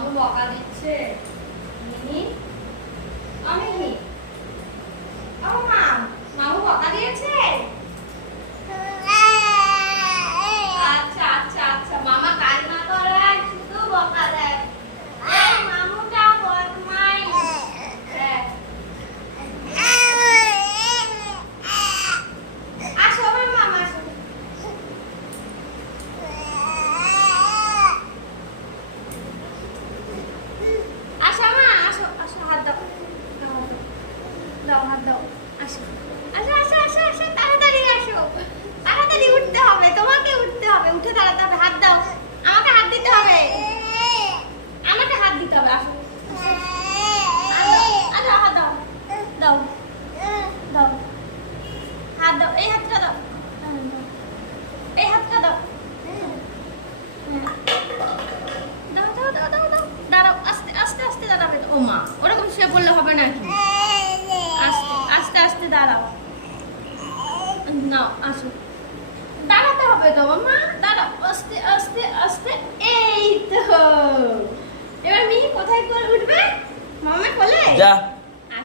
মামু বকা দিচ্ছে। মিনি আমি ও মা মামু বকা দিয়েছে। আচ্ছা আচ্ছা আচ্ছা মামা কান্না করে শুধু বকা দেয়। এই মামুটা বদমাইশ। হ্যাঁ আসো মামা আসো। আসো মা আসো আসো হাত দাও দাও হাত দাও আসো আসো আসো আসো আসো তাড়াতাড়ি আসো তাড়াতাড়ি উঠতে হবে তোমাকে উঠতে হবে উঠে দাঁড়াতে হবে হাত দাও আমাকে হাত দিতে হবে আমাকে হাত দিতে হবে আসো আচ্ছা হাত দাও দাও দাও হাত দাও এই হাতটা দাও এই হাতটা দাও দাও দাও দাও দাও দাও দাঁড়াও আস্তে আস্তে আস্তে দাঁড়াবে ও মা ওরকম শুয়ে পড়লে হবে নাকি আস্তে আস্তে আস্তে দাঁড়াও নাও আসো দাঁড়াতে হবে তো মামা দাঁড়াও আস্তে আস্তে আস্তে এই তো এবার মিহি কোথায় করে উঠবে মামা কোলে যা